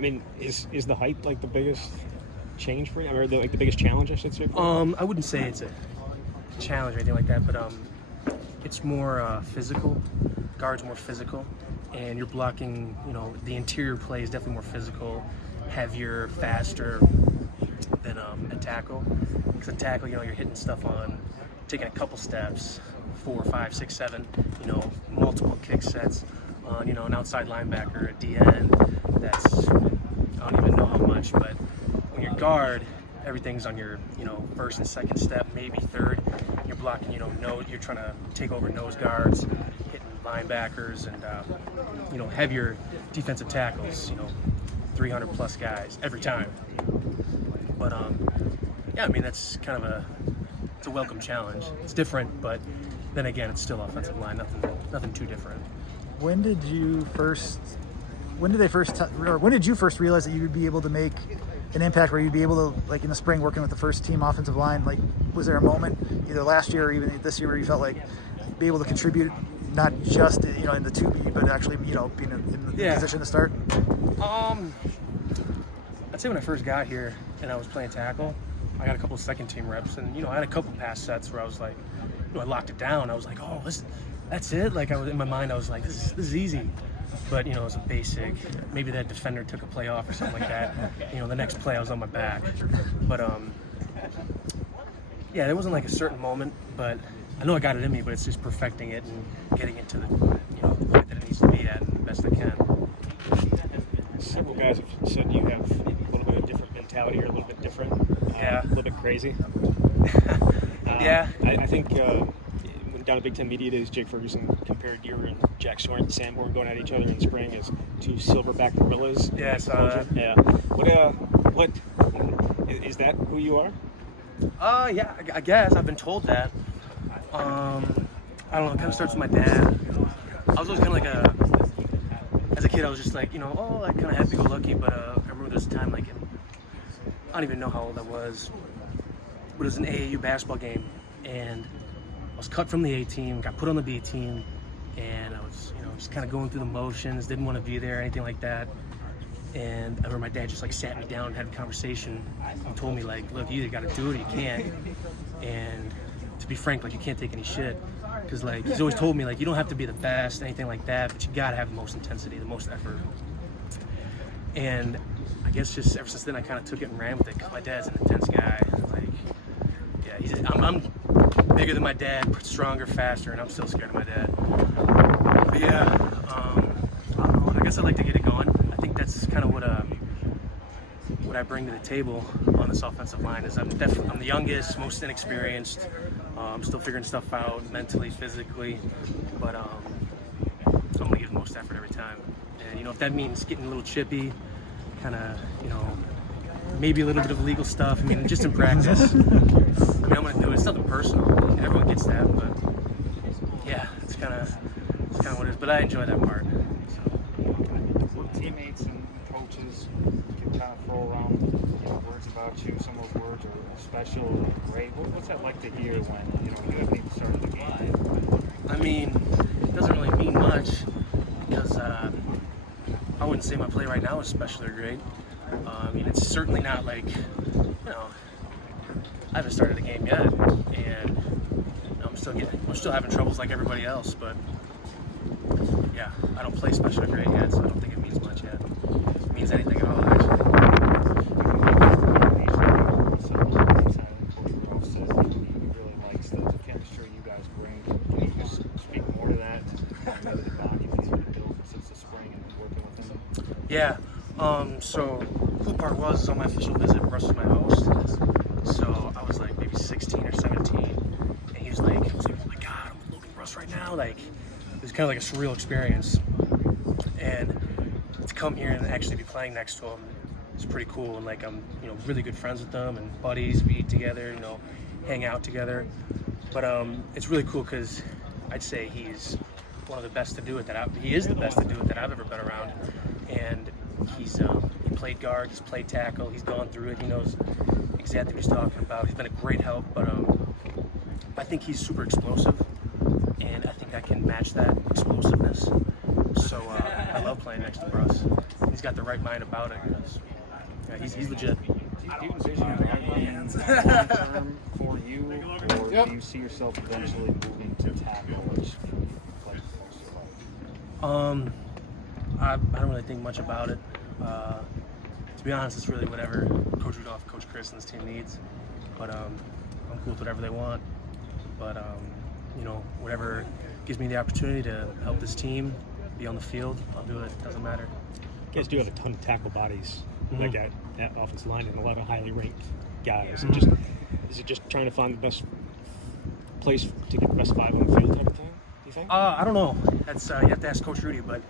I mean, is the height like the biggest change for you, or the biggest challenge, I should say? I wouldn't say it's a challenge or anything like that, but it's more physical. Guard's more physical, and you're blocking. The interior play is definitely more physical, heavier, faster than a tackle. Because a tackle, you're hitting stuff on, taking a couple steps, 4, 5, 6, 7. Multiple kick sets on an outside linebacker, a DN. That's I don't even know how much, but when you're guard, everything's on your first and second step, maybe third. You're blocking you're trying to take over nose guards, hitting linebackers, and heavier defensive tackles, 300 plus guys every time. But yeah, I mean, that's kind of it's a welcome challenge. It's different, but then again, it's still offensive line, nothing too different. When did you first realize that you would be able to make an impact where you'd be able to, like in the spring, working with the first team offensive line? Like, was there a moment, either last year or even this year, where you felt like be able to contribute, not just in the 2B, but actually being in the position to start? I'd say when I first got here and I was playing tackle, I got a couple of second team reps, and I had a couple pass sets where I was like, I locked it down. I was like, oh, that's it. Like, I was in my mind, I was like, this is easy. But it was a basic. Maybe that defender took a play off or something like that. The next play I was on my back. But yeah, there wasn't like a certain moment, but I know I got it in me. But it's just perfecting it and getting it to the point that it needs to be at the best I can. Several guys have said you have a little bit of different mentality, or a little bit different, a little bit crazy. Yeah. I think when down at Big Ten Media Days, Jake Ferguson compared you and Jack Sanborn going at each other in spring as two silverback gorillas. Yeah, I saw that. Yeah. What is that? Who you are? Yeah, I guess I've been told that. I don't know. It kind of starts with my dad. I was always kind of like as a kid, I was just like, I kind of happy-go-lucky. But I remember there was a time, like, I don't even know how old I was, but it was an AAU basketball game, and I was cut from the A team, got put on the B team, and I was, just kind of going through the motions, didn't want to be there, anything like that. And I remember my dad just like sat me down and had a conversation and told me, like, look, you either got to do it or you can't. And to be frank, like, you can't take any shit. Because, like, he's always told me, like, you don't have to be the best, anything like that, but you got to have the most intensity, the most effort. And I guess just ever since then, I kind of took it and ran with it, because my dad's an intense guy. Like, yeah, I'm bigger than my dad, stronger, faster, and I'm still scared of my dad. But yeah, I don't know. I guess I'd like to get it going. I think that's kind of what I bring to the table on this offensive line. Is I'm the youngest, most inexperienced. I'm still figuring stuff out mentally, physically, but so I'm gonna give the most effort every time. And if that means getting a little chippy, kind of maybe a little bit of legal stuff. I mean, just in practice. I'm gonna do it. It's nothing personal. Everyone gets that, but yeah, it's kind of what it is. But I enjoy that part. So. What teammates and coaches can kind of throw around words about you? Some of those words are special or great. What's that like to hear when you haven't even started the game? I mean, it doesn't really mean much because I wouldn't say my play right now is special or great. I mean, it's certainly not like, I haven't started a game yet, and I'm still having troubles like everybody else. But yeah, I don't play special or great yet, so I don't think it means much yet. It means anything at all, actually. He really likes the chemistry you guys bring. Can you just speak more to that? I know the bond you've been building since the spring and working with him. Yeah. So cool part was on my official visit, Russ was my host. So I was like maybe 16 or 17, and he was like, oh my God, I'm looking at Russ right now. Like, it was kind of like a surreal experience. And to come here and actually be playing next to him is pretty cool. And like, I'm really good friends with them and buddies. We eat together, hang out together. But it's really cool because I'd say he's one of the best to do it he is the best to do it that I've ever been around. And he played guard, he's played tackle, he's gone through it, he knows exactly what he's talking about. He's been a great help, but I think he's super explosive, and I think I can match that explosiveness. So I love playing next to Russ. he's got the right mind about it. Because he's legit. Do you envision that long term for you, or do you see yourself eventually moving to tackle, which like most of life? I don't really think much about it. To be honest, it's really whatever Coach Rudolph, Coach Chris, and this team needs. But I'm cool with whatever they want. But whatever gives me the opportunity to help this team be on the field, I'll do it. Doesn't matter. You guys do have a ton of tackle bodies, Mm-hmm. like at offensive line, and a lot of highly ranked guys. Mm-hmm. And is it just trying to find the best place to get the best 5 on the field type of thing? Do you think? I don't know. That's you have to ask Coach Rudy, but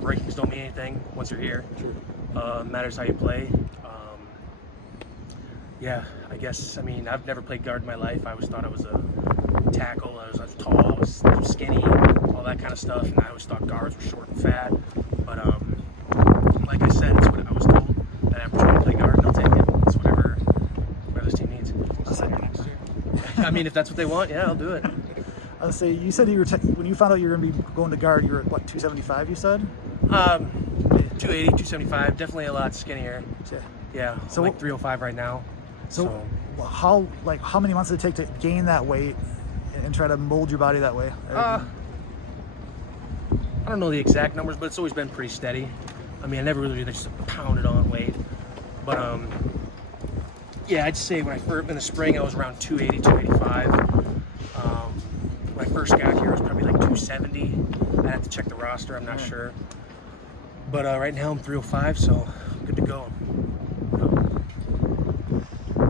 rankings don't mean anything once you're here. Sure. Matters how you play. Yeah, I guess. I mean, I've never played guard in my life. I always thought I was a tackle. I was tall. I was skinny, all that kind of stuff. And I always thought guards were short and fat. But like I said, it's what I was told. That opportunity to play guard, and I'll take it. It's whatever this team needs. Next year. I mean, if that's what they want, yeah, I'll do it. I was say you said you were when you found out you were going to be going to guard, you were at what 275? You said. 280, 275, definitely a lot skinnier. Yeah, So so like what- 305 right now. So how many months did it take to gain that weight and try to mold your body that way? I don't know the exact numbers, but it's always been pretty steady. I mean, I never really just pounded on weight. But yeah, I'd say in the spring I was around 280, 285. When I first got here, I was probably like 270. I have to check the roster. I'm not sure. But right now I'm 305, so I'm good to go.